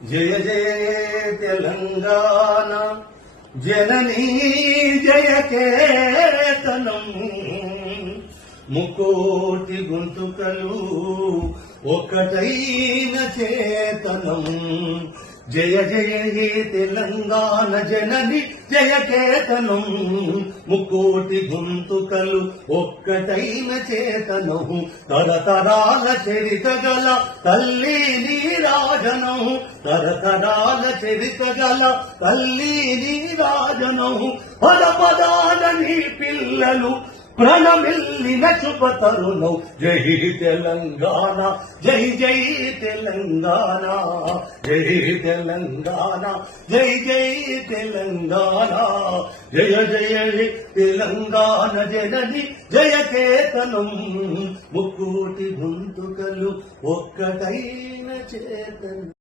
జయ జయ తెలంగాణ జననీ జయ కేతనం ముకోటి గొంతుకలు ఒకటైన చేతనం జయ జయ హే తెలంగాణ జనని జయ కేతనం ముకోటి గొంతుకలు ఒక్కటైన చేతనం తరతరాల చరిత గల తల్లి నీరాజనం తరతరాల చరిత గల తల్లి నీరాజనం పద పదాల నీ పిల్లలు ప్రణమిల్లిన శుభతరుణం జై తెలంగాణ జై జై తెలంగాణ జై తెలంగాణ జై జై తెలంగాణ జయ జయ తెలంగాణ జనని జయ కేతనం ముక్కోటి గొంతుకలు ఒక్కటైన చేతనం.